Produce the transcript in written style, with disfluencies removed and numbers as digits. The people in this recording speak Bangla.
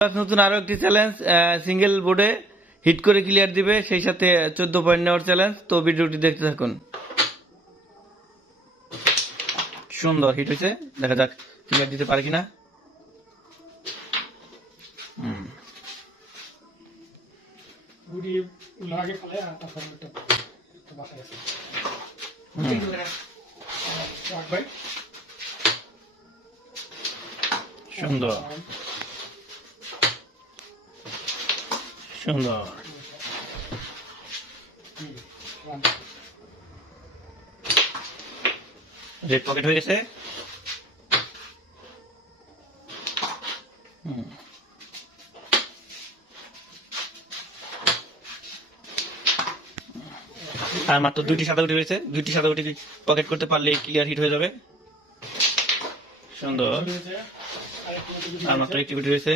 নতুন আরো একটি চ্যালেঞ্জ, সিঙ্গেল বোর্ডে হিট করে ক্লিয়ার দিবে, সেই সাথে 14 পয়েন্ট নেওয়ার চ্যালেঞ্জ। তো ভিডিওটি দেখতে থাকুন। সুন্দর হিট হয়েছে, দেখা যাক ক্লিয়ার দিতে পারে কিনা। সুন্দর সুন্দর রেড পকেট হয়ে গেছে। আর মাত্র 2টি সাদা গুটি রয়েছে, 2টি সাদা গুটি পকেট করতে পারলে ক্লিয়ার হিট হয়ে যাবে। সুন্দর, আর মাত্র 1টি গুটি রয়েছে।